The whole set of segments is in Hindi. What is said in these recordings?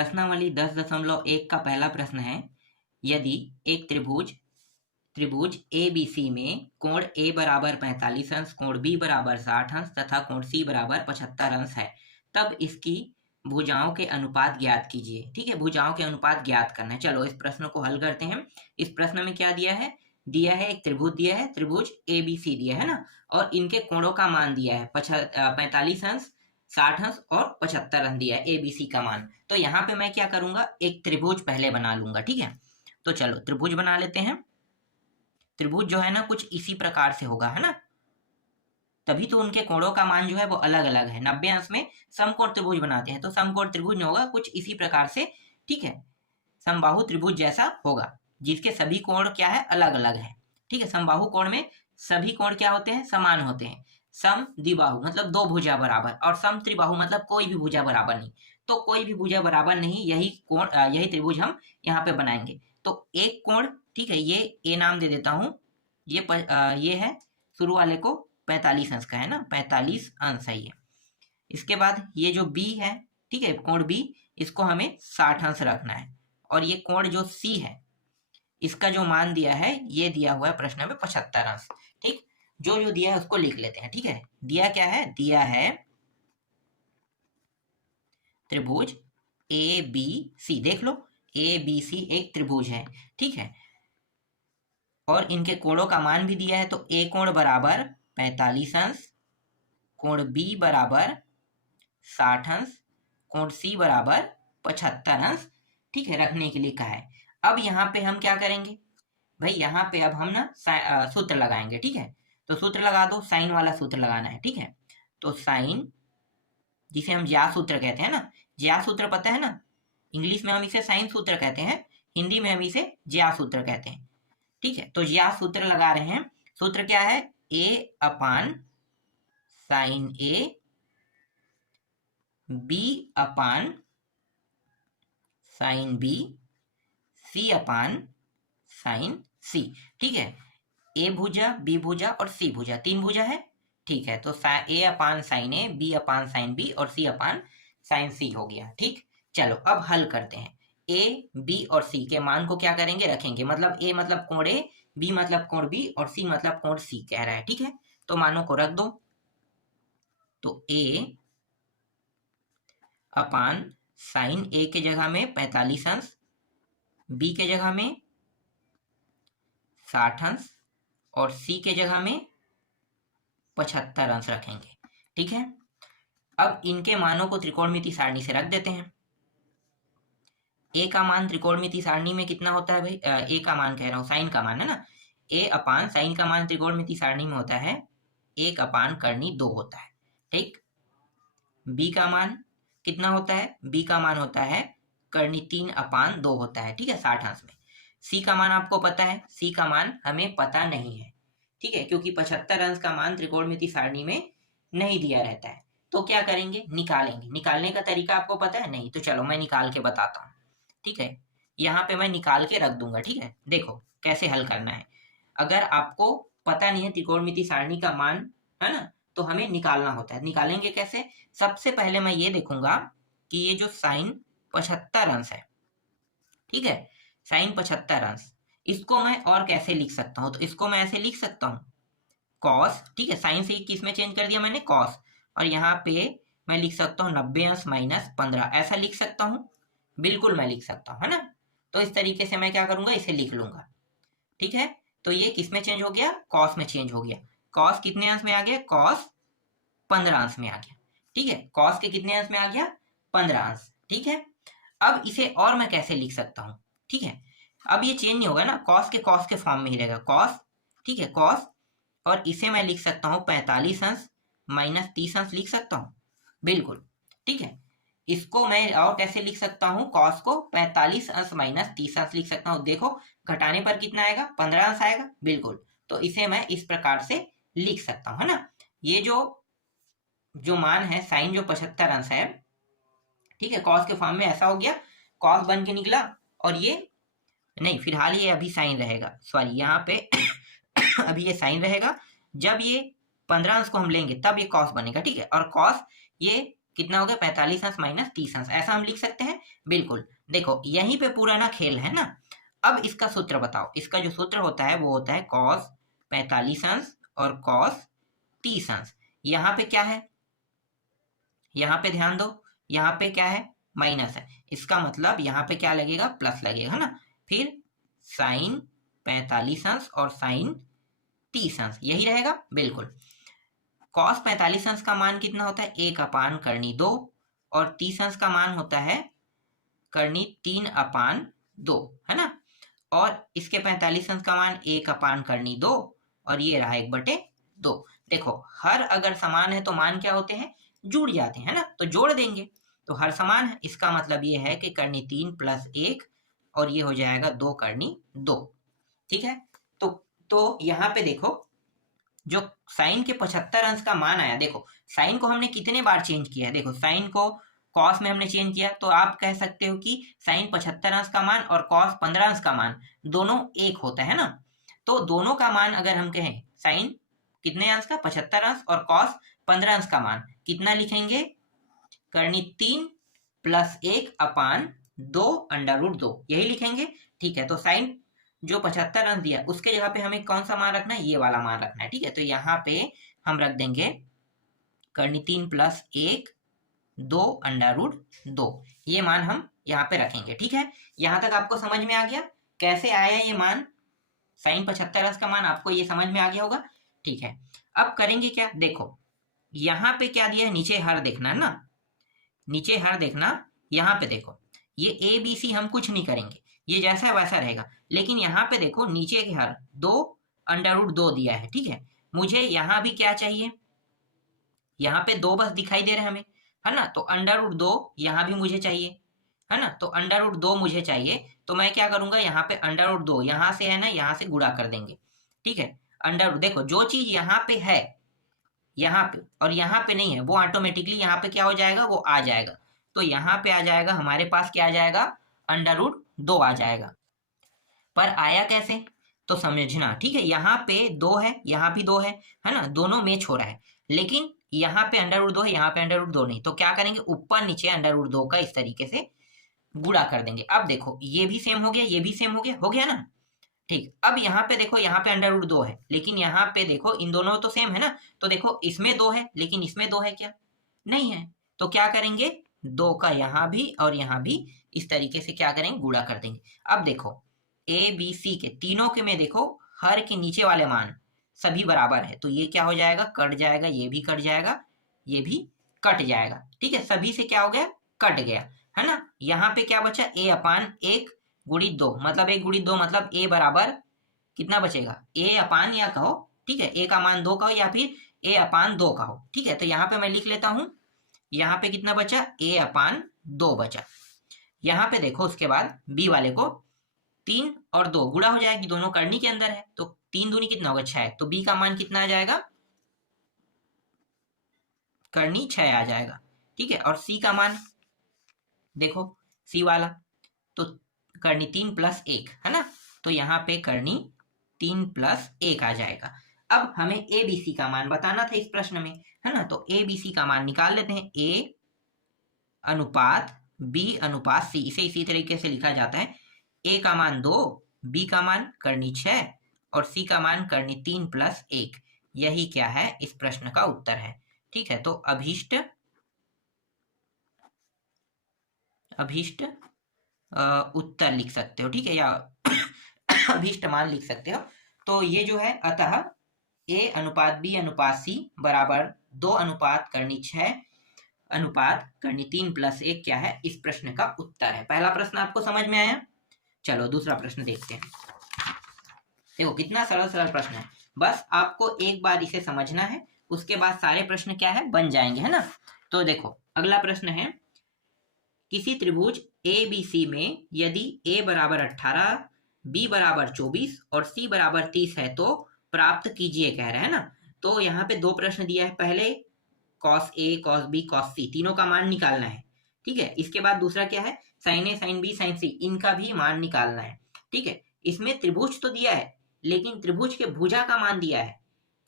प्रश्नावली 10.1 का पहला प्रश्न है, यदि एक त्रिभुज ABC में कोण A बराबर 45 अंश, कोण B बराबर 60 अंश तथा कोण C बराबर 75 अंश है, तब इसकी भुजाओं के अनुपात ज्ञात कीजिए। ठीक है, भुजाओं के अनुपात ज्ञात करना है। चलो इस प्रश्न को हल करते हैं। इस प्रश्न में क्या दिया है? दिया है एक त्रिभुज दिया है, त्रिभुज ABC दिया है ना, और इनके कोणों का मान दिया है 45 अंश, 60 अंश और 75 अंश दिया है ABC का मान। तो यहाँ पे मैं क्या करूंगा, एक त्रिभुज पहले बना लूंगा। ठीक है, तो चलो त्रिभुज बना लेते हैं। त्रिभुज जो है ना कुछ इसी प्रकार से होगा, है ना, तभी तो उनके कोणों का मान जो है वो अलग अलग है। 90 अंश में समकोण त्रिभुज बनाते हैं, तो समकोण त्रिभुज नहीं होगा, कुछ इसी प्रकार से। ठीक है, समबाहु त्रिभुज जैसा होगा, जिसके सभी कोण क्या है, अलग अलग है। ठीक है, समबाहु कोण में सभी कोण क्या होते हैं, समान होते हैं। सम द्विबाहु मतलब दो भुजा बराबर, और सम त्रिबाहु मतलब कोई भी भुजा बराबर नहीं। तो कोई भी भुजा बराबर नहीं, यही कोण यही त्रिभुज हम यहाँ पे बनाएंगे। तो एक कोण, ठीक है, ये ए नाम दे देता हूं, ये है शुरू वाले को 45 अंश का है ना, 45 अंश है ये। इसके बाद ये जो बी है, ठीक है, कोण बी, इसको हमें 60 अंश रखना है। और ये कोण जो सी है, इसका जो मान दिया है, ये दिया हुआ है प्रश्न में 75 अंश। ठीक, जो जो दिया है उसको लिख लेते हैं। ठीक है, दिया क्या है, दिया है त्रिभुज ABC। देख लो, ABC एक त्रिभुज है। ठीक है, और इनके कोणों का मान भी दिया है। तो ए कोण बराबर 45 अंश, कोण B बराबर 60 अंश, कोण C बराबर 75 अंश। ठीक है, रखने के लिए कहा है। अब यहाँ पे हम क्या करेंगे भाई, यहाँ पे अब हम ना सूत्र लगाएंगे। ठीक है, तो सूत्र लगा दो, साइन वाला सूत्र लगाना है। ठीक है, तो साइन, जिसे हम ज्या सूत्र कहते हैं ना, ज्या सूत्र पता है ना, इंग्लिश में हम इसे साइन सूत्र कहते हैं, हिंदी में हम इसे ज्या सूत्र कहते हैं। ठीक है, तो ज्या सूत्र लगा रहे हैं। सूत्र क्या है, A upon sign A, B upon sign B, C upon sign C। ठीक है, A भुजा, B भुजा और C भुजा, तीन भुजा है। ठीक है, तो A upon sign A, B upon sign B और C अपान साइन C हो गया। ठीक, चलो अब हल करते हैं। A, B और C के मान को क्या करेंगे, रखेंगे। मतलब A मतलब कोण A, B मतलब कोण B और C मतलब कोण C कह रहा है। ठीक है, तो मानों को रख दो। तो A अपान साइन A के जगह में 45 अंश, B के जगह में 60 अंश और C के जगह में 75 अंश रखेंगे। ठीक है, अब इनके मानों को त्रिकोणमिति सारणी से रख देते हैं। ए का मान त्रिकोणमिति सारणी में कितना होता है भाई, ए का मान कह रहा हूं, साइन का मान है ना, ए अपान साइन का मान त्रिकोणमिति सारणी में होता है 1 अपान करनी 2 होता है। ठीक, बी का मान कितना होता है, बी का मान होता है करनी 3 अपान 2 होता है। ठीक है, 60 अंश में। सी का मान आपको पता है, सी का मान हमें पता नहीं है। ठीक है, क्योंकि 75 अंश का मान त्रिकोणमिति सारणी में नहीं दिया रहता है। तो क्या करेंगे, निकालेंगे। निकालने का तरीका आपको पता है नहीं, तो चलो मैं निकाल के बताता हूँ। ठीक है, यहाँ पे मैं निकाल के रख दूंगा। ठीक है, देखो कैसे हल करना है। अगर आपको पता नहीं है त्रिकोणमिति सारणी का मान, है ना, तो हमें निकालना होता है। निकालेंगे कैसे, सबसे पहले मैं ये देखूंगा कि ये जो साइन 75 अंश है, ठीक है, साइन 75 अंश, इसको मैं और कैसे लिख सकता हूँ, तो इसको मैं ऐसे लिख सकता हूँ, कॉस। ठीक है, साइन से किस में चेंज कर दिया मैंने, कॉस, और यहाँ पे मैं लिख सकता हूँ 90 अंश माइनस 15, ऐसा लिख सकता हूँ, बिल्कुल मैं लिख सकता हूँ, है ना। तो इस तरीके से मैं क्या करूंगा, इसे लिख लूंगा। ठीक है, तो ये किस में चेंज हो गया, कॉस में चेंज हो गया। कॉस कितने अंश में आ गया, कॉस 15 अंश में आ गया। ठीक है, कॉस के कितने अंश में आ गया, 15 अंश। ठीक है, अब इसे और मैं कैसे लिख सकता हूँ, ठीक है, अब ये चेंज नहीं होगा ना, कॉस के फॉर्म में ही रहेगा, कॉस। ठीक है, कॉस, और इसे मैं लिख सकता हूँ 45 अंश माइनस 30 अंश लिख सकता हूँ, बिल्कुल। ठीक है, इसको मैं और कैसे लिख सकता हूँ, कॉस को 45 अंश माइनस 30 अंश लिख सकता हूँ। देखो घटाने पर कितना आएगा, 15 अंश आएगा, बिल्कुल। तो इसे मैं इस प्रकार से लिख सकता हूँ, है ना। ये जो मान है साइन जो 75 अंश है, ठीक है, कॉस के फॉर्म में ऐसा हो गया, कॉस बन के निकला, और ये नहीं, फिलहाल ये अभी साइन रहेगा, सॉरी यहाँ पे अभी ये साइन रहेगा। जब ये 15 अंश को हम लेंगे तब ये कॉस बनेगा। ठीक है, और कॉस ये कितना हो गया 45 अंश माइनस 30 अंश, ऐसा हम लिख सकते हैं। बिल्कुल, देखो यहीं पे पूरा ना खेल है ना। अब इसका सूत्र बताओ, इसका जो सूत्र होता है वो होता है cos 45 अंश और cos 30 अंश। यहाँ पे क्या है, यहाँ पे ध्यान दो, यहाँ पे क्या है माइनस है, इसका मतलब यहाँ पे क्या लगेगा प्लस लगेगा, है ना। फिर साइन 45 अंश और साइन 30 अंश, यही रहेगा। बिल्कुल, cos 45 अंश का मान कितना होता है 1/2 और 30 अंश का मान होता है करनी 3/2, है ना। और इसके 45 अंश का मान 1/2 और ये रहा 1/2। देखो हर अगर समान है तो मान क्या होते हैं, जुड़ जाते हैं ना, तो जोड़ देंगे। तो हर समान है, इसका मतलब ये है कि करनी 3 + 1 और ये हो जाएगा 2 करनी 2। ठीक है, तो यहाँ पे देखो जो साइन के 75 अंश का मान आया, देखो साइन को हमने कितने बार चेंज किया है, देखो साइन को कॉस में हमने चेंज किया, तो आप कह सकते हो कि साइन 75 अंश का मान और कॉस 15 अंश का मान दोनों एक होता है ना। तो दोनों का मान अगर हम कहें साइन कितने अंश का 75 अंश और कॉस 15 अंश का मान कितना लिखेंगे, करनी 3 + 1/2 यही लिखेंगे। ठीक है, तो साइन जो 75 अंश दिया उसके जगह पे हमें कौन सा मान रखना है, ये वाला मान रखना है। ठीक है, तो यहाँ पे हम रख देंगे करनी 3 + 1/2 ये मान हम यहाँ पे रखेंगे। ठीक है, यहाँ तक आपको समझ में आ गया कैसे आया ये मान, साइन 75 अंश का मान आपको ये समझ में आ गया होगा। ठीक है, अब करेंगे क्या, देखो यहाँ पे क्या दिया है, नीचे हर देखना है ना, नीचे हर देखना, यहाँ पे देखो ये ABC हम कुछ नहीं करेंगे, ये जैसा है वैसा रहेगा। लेकिन यहाँ पे देखो नीचे के हर 2/2 दिया है। ठीक है, मुझे यहाँ भी क्या चाहिए, यहाँ पे 2 बस दिखाई दे रहे हैं हमें, है ना। तो √2 यहाँ भी मुझे चाहिए, है ना। तो √2 मुझे चाहिए, तो मैं क्या करूंगा, यहाँ पे √2 यहाँ से है ना, यहाँ से गुणा कर देंगे। ठीक है, देखो जो चीज यहाँ पे है यहाँ पे और यहाँ पे नहीं है वो ऑटोमेटिकली यहाँ पे क्या हो जाएगा, वो आ जाएगा। तो यहाँ पे आ जाएगा, हमारे पास क्या आ जाएगा, √2 आ जाएगा। पर आया कैसे तो समझना। ठीक है, यहाँ पे 2 है, यहाँ भी 2 है ना, दोनों मैच हो रहा है। लेकिन यहाँ पे √2 है, यहाँ पे √2 नहीं, तो क्या करेंगे, ऊपर नीचे √2 का इस तरीके से गुणा कर देंगे। अब देखो ये भी सेम हो गया, ये भी सेम हो गया ना। ठीक, अब यहाँ पे देखो, यहाँ पे √2 है, लेकिन यहाँ पे देखो इन दोनों तो सेम है ना। तो देखो इसमें 2 है लेकिन इसमें 2 है क्या, नहीं है। तो क्या करेंगे, 2 का यहाँ भी और यहाँ भी इस तरीके से क्या करेंगे, गुणा कर देंगे। अब देखो ABC के तीनों के में देखो हर के नीचे वाले मान सभी बराबर है, तो ये क्या हो जाएगा, कट जाएगा, ये भी कट जाएगा, ये भी कट जाएगा। ठीक है, सभी से क्या हो गया, कट गया, है ना। यहाँ पे क्या बचा, A/1 गुणित 2, मतलब 1 गुणित 2 मतलब A बराबर कितना बचेगा, A/, या कहो ठीक है A का मान 2 कहो या फिर A/2 कहो। ठीक है, तो यहाँ पे मैं लिख लेता हूँ, यहाँ पे कितना बचा, A/2 बचा। यहाँ पे देखो उसके बाद B वाले को 3 और 2 गुणा हो जाएगी, दोनों करनी के अंदर है, तो 3 दूनी कितना होगा 6, तो B का मान कितना आ जाएगा, करनी 6 आ जाएगा। ठीक है, और C का मान देखो, C वाला तो करनी 3 + 1 है ना, तो यहाँ पे करनी 3 + 1 आ जाएगा। अब हमें ABC का मान बताना था इस प्रश्न में, है ना। तो ABC का मान निकाल लेते हैं, A/B/C, इसे इसी तरीके से लिखा जाता है। A का मान 2, B का मान करनी 6 और C का मान करनी 3 + 1, यही क्या है इस प्रश्न का उत्तर है। ठीक है, तो अभीष्ट उत्तर लिख सकते हो। ठीक है, या अभीष्ट मान लिख सकते हो। तो ये जो है, अतः A/B/C बराबर 2/6 अनुपात करनी 3 + 1 क्या है इस प्रश्न का उत्तर है। पहला प्रश्न आपको समझ में आया। चलो दूसरा प्रश्न देखते हैं। देखो कितना सरल सरल प्रश्न है, बस आपको एक बार इसे समझना है, उसके बाद सारे प्रश्न क्या है बन जाएंगे, है ना। तो देखो अगला प्रश्न है, किसी त्रिभुज ABC में यदि A बराबर 18, B बराबर 24 और C बराबर 30 है तो प्राप्त कीजिए कह रहे हैं ना। तो यहाँ पे 2 प्रश्न दिया है, पहले cos A, cos B, cos C तीनों का मान निकालना है। ठीक है, इसके बाद दूसरा क्या है, sin A, sin B, sin C इनका भी मान निकालना है। ठीक है, इसमें त्रिभुज तो दिया है लेकिन त्रिभुज के भुजा का मान दिया है,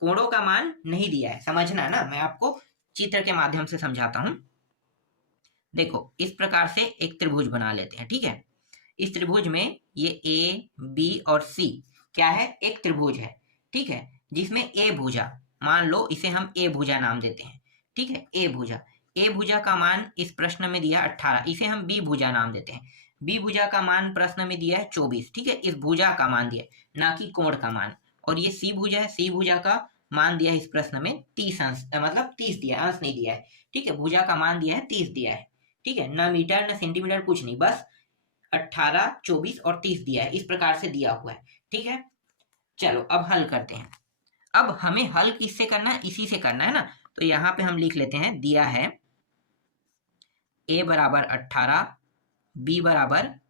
कोणों का मान नहीं दिया है, समझना ना, मैं आपको चित्र के माध्यम से समझाता हूँ। देखो इस प्रकार से एक त्रिभुज बना लेते हैं, ठीक है। इस त्रिभुज में ये ए बी और सी क्या है, एक त्रिभुज है, ठीक है, जिसमें ए भुजा, मान लो इसे हम ए भुजा नाम देते हैं, ठीक है, ए भुजा। ए भुजा का मान इस प्रश्न में दिया 18, इसे हम बी भुजा नाम देते हैं। बी भुजा का मान प्रश्न में दिया है 24, ठीक है, इस भुजा का मान दिया है, ना कि कोण का मान। और ये सी भुजा है, सी भुजा का मान दिया है इस प्रश्न में 30 अंश, मतलब 30 दिया है, अंश नहीं दिया है, ठीक है, भुजा का मान दिया है 30 दिया है, ठीक है, ना मीटर ना सेंटीमीटर कुछ नहीं, बस 18, 24 और 30 दिया है, इस प्रकार से दिया हुआ है, ठीक है। चलो अब हल करते हैं। अब हमें हल किससे करना है, इसी से करना है ना। तो यहाँ पे हम लिख लेते हैं, दिया है a बराबर 18, b बराबर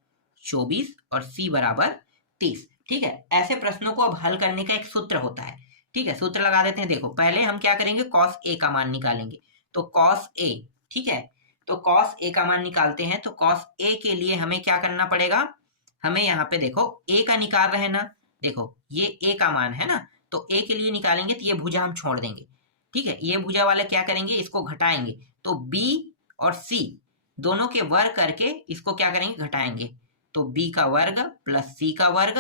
24 और c बराबर 30, ठीक है। ऐसे प्रश्नों को अब हल करने का एक सूत्र होता है, ठीक है, सूत्र लगा देते हैं। देखो पहले हम क्या करेंगे, cos a का मान निकालेंगे। तो cos a, ठीक है, तो cos a का मान निकालते हैं। तो cos a के लिए हमें क्या करना पड़ेगा, हमें यहाँ पे देखो a का निकाल रहे हैं ना, देखो ये a का मान है ना, तो a के लिए निकालेंगे तो ये भुजा हम छोड़ देंगे, ठीक है। ये भुजा वाले क्या करेंगे, इसको घटाएंगे, तो b और c दोनों के वर्ग करके इसको क्या करेंगे, घटाएंगे। तो b का वर्ग प्लस c का वर्ग,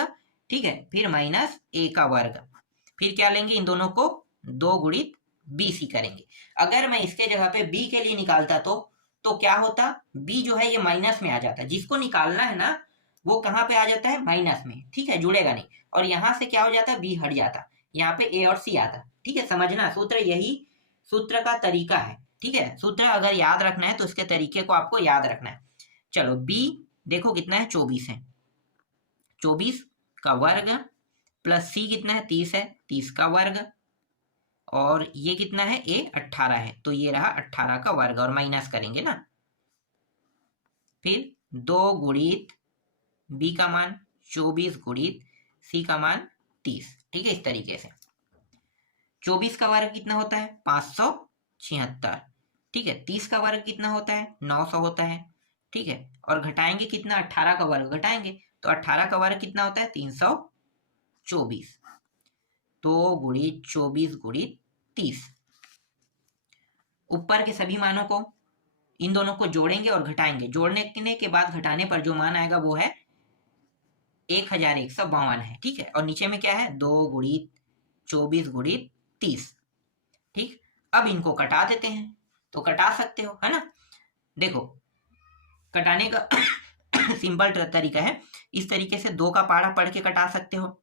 ठीक है, फिर माइनस a का वर्ग, फिर क्या लेंगे, इन दोनों को 2 गुणित bc करेंगे। अगर मैं इसके जगह पे b के लिए निकालता तो क्या होता, b जो है ये माइनस में आ जाता है, जिसको निकालना है ना वो कहाँ पे आ जाता है, माइनस में, ठीक है, जुड़ेगा नहीं। और यहाँ से क्या हो जाता है, b हट जाता, यहाँ पे a और c आता, ठीक है। समझना सूत्र, यही सूत्र का तरीका है, ठीक है। सूत्र अगर याद रखना है तो इसके तरीके को आपको याद रखना है। चलो b देखो कितना है, 24 है, 24 का वर्ग प्लस c कितना है, 30 है, 30 का वर्ग, और ये कितना है, a 18 है, तो ये रहा 18 का वर्ग, और माइनस करेंगे ना, फिर 2 गुणित b का मान 24 गुणित c का मान 30, ठीक है, इस तरीके से। 24 का वर्ग कितना होता है, 576, ठीक है। 30 का वर्ग कितना होता है, 900 होता है, ठीक है। और घटाएंगे कितना, 18 का वर्ग घटाएंगे, तो 18 का वर्ग कितना होता है, 324, तो गुणित 24 गुणित 30, ऊपर के सभी मानों को, इन दोनों को जोड़ेंगे और घटाएंगे, जोड़ने के बाद घटाने पर जो मान आएगा वो है 1152 है, ठीक है। और नीचे में क्या है, 2 गुणित 24 गुणित 30, ठीक। अब इनको कटा देते हैं, तो कटा सकते हो, है ना। देखो कटाने का सिंपल तरीका है, इस तरीके से 2 का पहाड़ा पढ़ के कटा सकते हो,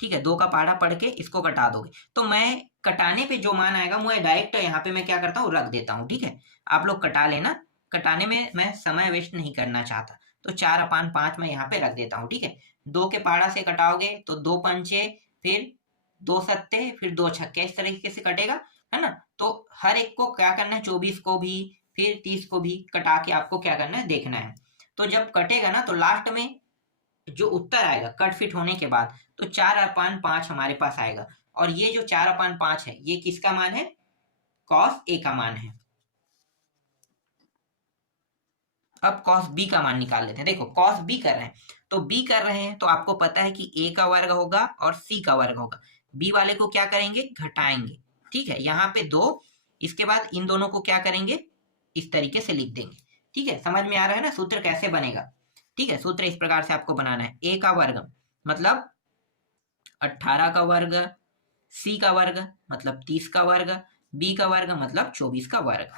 ठीक है, 2 का पहाड़ा पढ़ के इसको कटा दोगे। तो मैं कटाने पे जो मान आएगा वो डायरेक्ट यहाँ पे मैं क्या करता हूँ, रख देता हूँ, ठीक है। आप लोग कटा लेना, कटाने में मैं समय वेस्ट नहीं करना चाहता, तो 4/5 मैं यहाँ पे रख देता हूँ, ठीक है। 2 के पहाड़ा से कटाओगे तो 2 पंचे, फिर 2 सत्ते, फिर 2 छक्के, इस तरीके से कटेगा, है ना। तो हर एक को क्या करना है, 24 को भी फिर 30 को भी कटा के आपको क्या करना है, देखना है। तो जब कटेगा ना तो लास्ट में जो उत्तर आएगा कट फिट होने के बाद, तो 4/5 हमारे पास आएगा। और ये जो 4/5 है ये किसका मान है, cos a का मान है। अब cos b का मान निकाल लेते हैं। देखो cos b कर रहे हैं, तो b कर रहे हैं तो आपको पता है कि a का वर्ग होगा और c का वर्ग होगा। b वाले को क्या करेंगे, घटाएंगे, ठीक है, यहाँ पे 2, इसके बाद इन दोनों को क्या करेंगे, इस तरीके से लिख देंगे, ठीक है। समझ में आ रहा है ना सूत्र कैसे बनेगा, ठीक है। सूत्र इस प्रकार से आपको बनाना है, a का वर्ग मतलब 18 का वर्ग, c का वर्ग मतलब 30 का वर्ग, b का वर्ग मतलब 24 का वर्ग,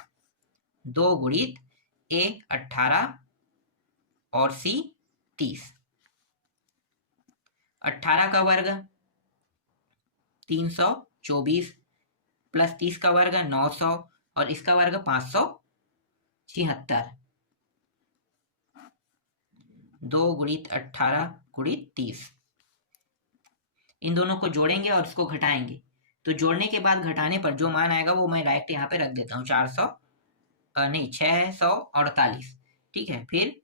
2 गुणित a 18 और c 30, 18 का वर्ग 324 प्लस 30 का वर्ग 900 और इसका वर्ग 576, 2 गुणित 18 गुणित 30, इन दोनों को जोड़ेंगे और इसको घटाएंगे। तो जोड़ने के बाद घटाने पर जो मान आएगा वो मैं डायरेक्ट यहाँ पे रख देता हूँ, 648, ठीक है। फिर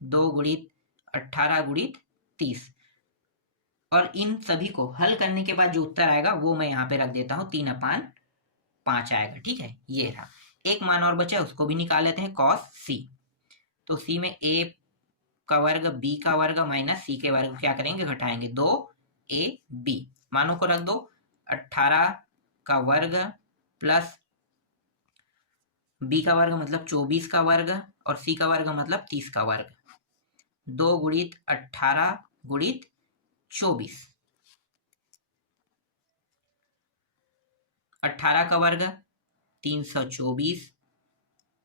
2 गुणित 18 गुणित 30, और इन सभी को हल करने के बाद जो उत्तर आएगा वो मैं यहाँ पे रख देता हूँ, 3/5 आएगा, ठीक है। ये रहा, एक मान और बचा है उसको भी निकाल लेते हैं, cos c। तो c में a का वर्ग b का वर्ग माइनस c के वर्ग क्या करेंगे, घटाएंगे, 2ab, मानों को रख दो, 18 का वर्ग प्लस बी का वर्ग मतलब 24 का वर्ग और सी का वर्ग मतलब 30 का वर्ग। 2 गुणित 18 गुणित 24। 18 का वर्ग 324,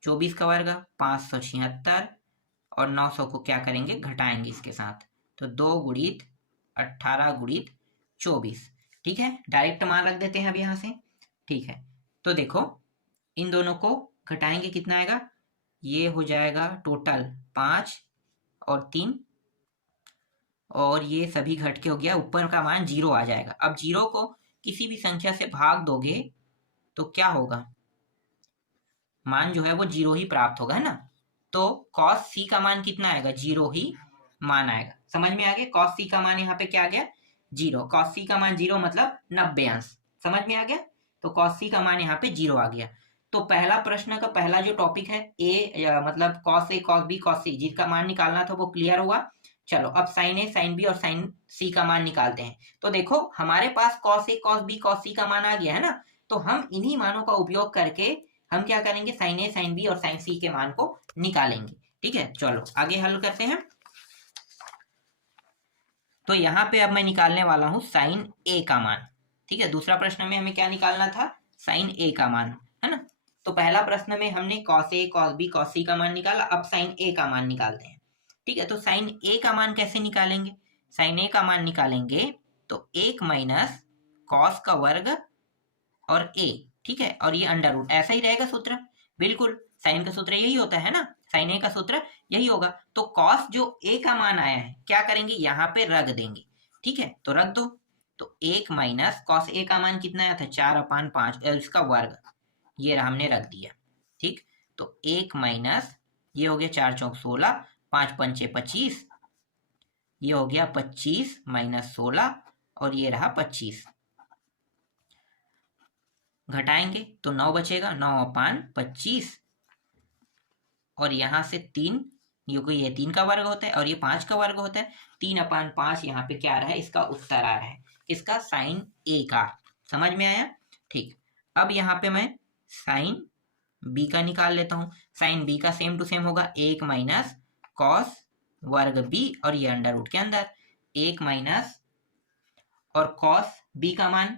24 का वर्ग 576 और 900 को क्या करेंगे, घटाएंगे इसके साथ। तो 2 गुणित 18 गुणित 24। ठीक है, डायरेक्ट मान रख देते हैं अब यहाँ से। ठीक है, तो देखो इन दोनों को घटाएंगे, कितना आएगा, ये हो जाएगा टोटल 5 और 3 और ये सभी घट के हो गया, ऊपर का मान 0 आ जाएगा। अब 0 को किसी भी संख्या से भाग दोगे तो क्या होगा, मान जो है वो 0 ही प्राप्त होगा, है ना। तो cos c का मान कितना आएगा, 0 ही मान आएगा। समझ में आ गया, cos c का मान यहाँ पे क्या आ गया, 0। cos c का मान 0 मतलब 90 अंश। समझ में आ गया, तो cos c का मान यहाँ पे 0 आ गया। तो पहला प्रश्न का पहला जो टॉपिक है मतलब cos a cos b cos c, जिसका मान निकालना था वो क्लियर हुआ। चलो अब sin a sin b और sin c का मान निकालते हैं। तो देखो हमारे पास cos a cos b cos c का मान आ गया है ना, तो हम इन्हीं मानों का उपयोग करके हम क्या करेंगे, sin a sin b और sin c के मान को निकालेंगे। ठीक है, चलो आगे हल करते हैं। तो यहाँ पे अब मैं निकालने वाला हूँ sin a का मान। ठीक है, दूसरा प्रश्न में हमें क्या निकालना था, sin a का मान, है ना। तो पहला प्रश्न में हमने cos a cos b cos c का मान निकाला, अब sin a का मान निकालते हैं। ठीक है, तो sin a का मान कैसे निकालेंगे, sin a का मान निकालेंगे तो 1 माइनस cos का वर्ग और a, ठीक है, और ये अंडर रूट, ऐसा ही रहेगा सूत्र, बिल्कुल साइन का सूत्र यही होता है ना, साइन ए का सूत्र यही होगा। तो कॉस जो ए का मान आया है क्या करेंगे, यहाँ पे रख देंगे। ठीक है, तो रख दो। तो 1 माइनस कॉस ए का मान कितना आया था, 4/5, इसका वर्ग, ये हमने रख दिया। ठीक, तो 1 माइनस ये हो गया 4 चौक 16, 5 पंचे 25, ये हो गया 25 माइनस 16 और ये रहा 25। घटाएंगे तो 9 बचेगा, 9/25 और यहाँ से 3, क्योंकि ये 3 का वर्ग होता है और ये 5 का वर्ग होता है, 3/5 यहाँ पे क्या आ रहा है, इसका उत्तर आ रहा है, इसका साइन ए का। समझ में आया। ठीक, अब यहाँ पे मैं साइन बी का निकाल लेता हूँ। साइन बी का सेम टू सेम होगा 1 माइनस कॉस वर्ग बी और ये अंडर रूट के अंदर 1 माइनस और कॉस बी का मान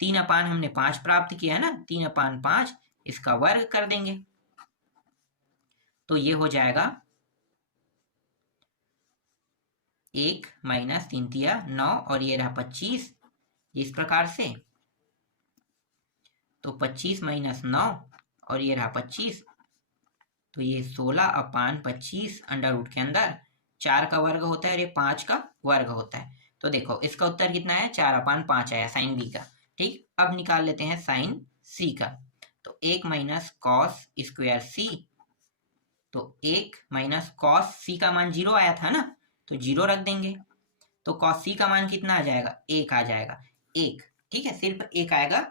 3/5 हमने 5 प्राप्त किया है ना, 3/5 इसका वर्ग कर देंगे तो ये हो जाएगा 1 माइनस 3 तिया 9 और ये रहा 25, इस प्रकार से। तो 25 माइनस 9 और ये रहा 25, तो ये 16/25 अंडर रूट के अंदर 4 का वर्ग होता है और ये 5 का वर्ग होता है। तो देखो इसका उत्तर कितना है, 4/5 आया साइन बी का। ठीक, अब निकाल लेते हैं साइन सी का। तो 1 माइनस कॉस स्क्वायर सी, तो 1 माइनस कॉस सी का मान 0 आया था ना, तो 0 रख देंगे। तो कॉस सी का मान कितना आ जाएगा, 1 आ जाएगा, 1। ठीक है, सिर्फ 1 आएगा,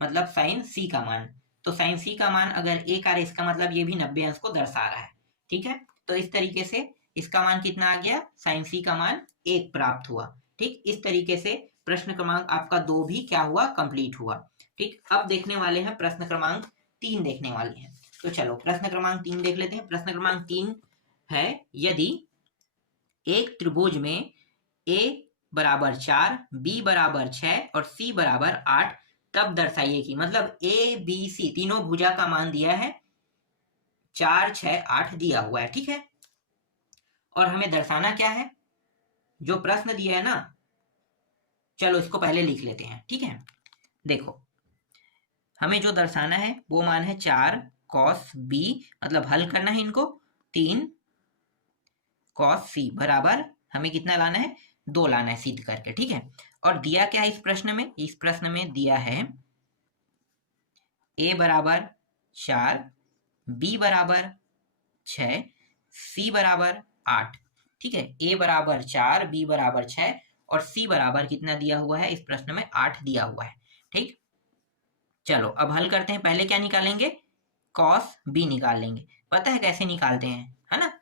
मतलब साइन सी का मान। तो साइन सी का मान अगर 1 आ रहा है, इसका मतलब ये भी 90 अंश को दर्शा रहा है। ठीक है, तो इस तरीके से इसका मान कितना आ गया, साइन सी का मान 1 प्राप्त हुआ। ठीक, इस तरीके से प्रश्न क्रमांक आपका 2 भी क्या हुआ, कंप्लीट हुआ। ठीक, अब देखने वाले हैं प्रश्न क्रमांक 3 देखने वाले हैं। तो चलो प्रश्न क्रमांक 3 देख लेते हैं। प्रश्न क्रमांक 3 है, यदि एक त्रिभुज में a बराबर 4, b बराबर 6 और c बराबर 8, तब दर्शाइए कि, मतलब a b c तीनों भुजा का मान दिया है, 4 6 8 दिया हुआ है। ठीक है, और हमें दर्शाना क्या है, जो प्रश्न दिया है ना, चलो इसको पहले लिख लेते हैं। ठीक है, देखो हमें जो दर्शाना है वो मान है 4 कॉस बी, मतलब हल करना है इनको, 3 कॉस सी बराबर हमें कितना लाना है, 2 लाना है सिद्ध करके। ठीक है, और दिया क्या है इस प्रश्न में, इस प्रश्न में दिया है a बराबर 4, b बराबर 6, c बराबर 8। ठीक है, a बराबर 4, b बराबर 6 और c बराबर कितना दिया हुआ है, इस प्रश्न में 8 दिया हुआ है। ठीक, चलो अब हल करते हैं। पहले क्या निकालेंगे, कॉस बी निकाल लेंगे। पता है कैसे निकालते हैं, है ना,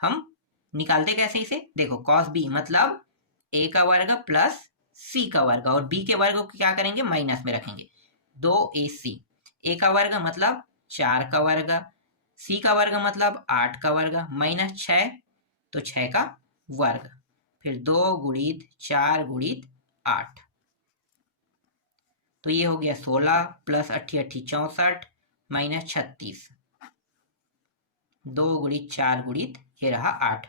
हम निकालते कैसे इसे, देखो कॉस बी मतलब a का वर्ग प्लस c का वर्ग, और b के वर्ग को क्या करेंगे, माइनस में रखेंगे, 2ac। a का वर्ग मतलब 4 का वर्ग सी का वर्ग मतलब 8 का वर्ग माइनस 6, तो 6 का वर्ग, फिर 2 गुणित 4 गुणित 8, तो ये हो गया 16 प्लस 8 64 माइनस 36, 2 गुणित 4 गुणित ये रहा 8।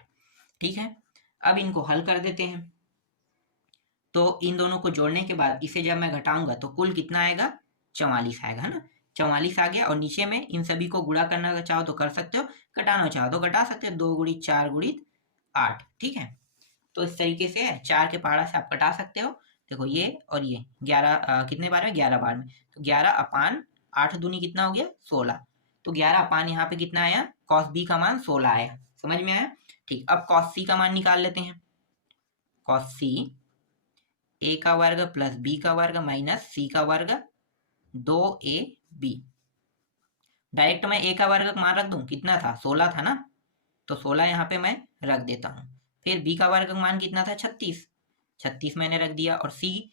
ठीक है, अब इनको हल कर देते हैं। तो इन दोनों को जोड़ने के बाद इसे जब मैं घटाऊंगा तो कुल कितना आएगा, 44 आएगा, है ना। 44 आ गया, और नीचे में इन सभी को गुणा करना चाहो तो कर सकते हो, घटाना चाहो तो घटा सकते हो, 2 गुणित 4 गुणित 8। ठीक है, तो इस तरीके से 4 के पहाड़ा से आप घटा सकते हो। देखो ये और ये 11 कितने बार में, 11 बार में, तो 11 अपान 8 दूनी कितना हो गया, 16, तो 11 अपान यहाँ पे कितना आया, कॉस बी का मान 16 आया। समझ में आया। ठीक, अब कॉस सी का मान निकाल लेते हैं। कॉस सी ए का वर्ग प्लस बी का वर्ग माइनस सी का वर्ग 2ab। डायरेक्ट मैं ए का वर्ग का मान रख दूं, कितना था, 16 था ना, तो 16 यहाँ पे मैं रख देता हूँ। फिर बी का वर्ग का मान कितना था, 36, 36 मैंने रख दिया। और सी,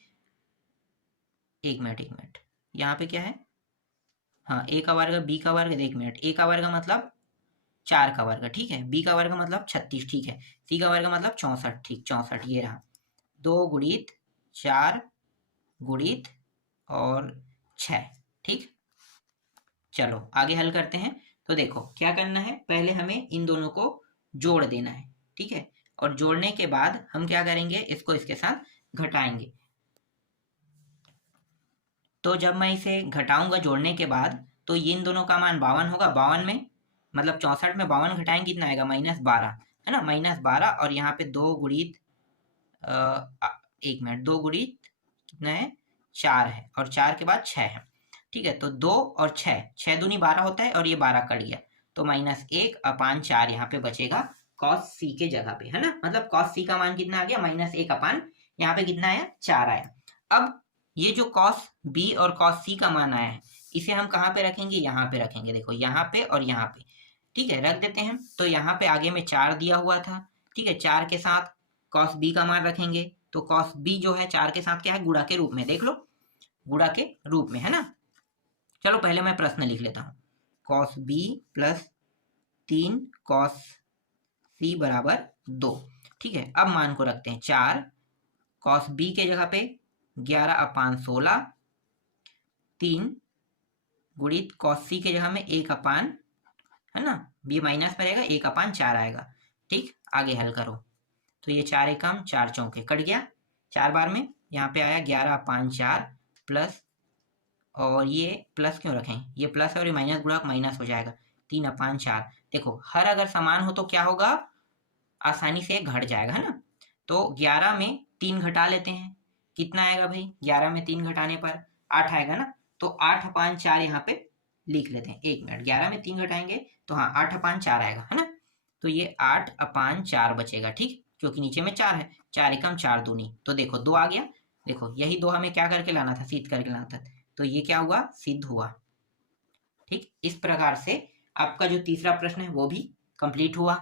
एक मिनट यहाँ पे क्या है, हाँ ए का वर्ग बी का वर्ग, एक मिनट, ए का वर्ग मतलब 4 का वर्ग, ठीक है, बी का वर्ग मतलब 36, ठीक है, सी का वर्ग मतलब 64, ठीक, 64 ये रहा, 2 गुणित 4 गुणित और 6। ठीक, चलो आगे हल करते हैं। तो देखो क्या करना है, पहले हमें इन दोनों को जोड़ देना है। ठीक है, और जोड़ने के बाद हम क्या करेंगे, इसको इसके साथ घटाएंगे। तो जब मैं इसे घटाऊंगा जोड़ने के बाद, तो ये इन दोनों का मान 52 होगा। 52 में मतलब 64 में 52 घटाएंगे कितना आएगा, -12, है ना, -12। और यहाँ पे 2 गुणित एक मिनट, 2 गुणित कितना है, 4 है, और 4 के बाद 6 है। ठीक है, तो 2 और 6, 6 दूनी 12 होता है, और ये 12 कट गया, तो -1 अपान 4 यहाँ पे बचेगा कॉस सी के जगह पे, है ना। मतलब कॉस सी का मान कितना आ गया, -1 अपान यहाँ पे कितना आया, 4 आया। अब ये जो कॉस बी और कॉस सी का मान आया है, इसे हम कहाँ पे रखेंगे, यहाँ पे रखेंगे। देखो यहाँ पे और यहाँ पे, ठीक है, रख देते हैं। तो यहाँ पे आगे में 4 दिया हुआ था, ठीक है, 4 के साथ कॉस बी का मान रखेंगे, तो कॉस बी जो है 4 के साथ क्या है, गुणा के रूप में, देख लो, गुणा के रूप में, है ना। चलो पहले मैं प्रश्न लिख लेता हूँ, कॉस बी प्लस 3 कॉस सी बराबर 2। ठीक है, अब मान को रखते हैं 4, कॉस बी के जगह पे 11 अपान 16, 3 गुणित कॉस सी के जगह में 1 अपान, है ना, बी माइनस पर रहेगा, 1 अपान 4 आएगा। ठीक, आगे हल करो, तो ये 4 एकम 4 चौके कट गया 4 बार में, यहाँ पे आया 11 अपान 4 प्लस, और ये प्लस क्यों रखें, ये प्लस और ये माइनस गुणा माइनस हो जाएगा, 3 अपान 4। देखो हर अगर समान हो तो क्या होगा, आसानी से घट जाएगा, है ना। तो 11 में 3 घटा लेते हैं, कितना आएगा भाई, 11 में 3 घटाने पर 8 आएगा ना, तो 8 अपान 4 यहाँ पे लिख लेते हैं। 1 मिनट, 11 में 3 घटाएंगे तो हाँ 8 अपान 4 आएगा, है ना, तो ये 8 अपान 4 बचेगा। ठीक, क्योंकि नीचे में 4 है, 4 एकम 4 दूनी, तो देखो 2 आ गया। देखो यही 2 हमें क्या करके लाना था, सिद्ध करके लाना था, तो ये क्या हुआ, सिद्ध हुआ। ठीक, इस प्रकार से आपका जो तीसरा प्रश्न है वो भी कंप्लीट हुआ।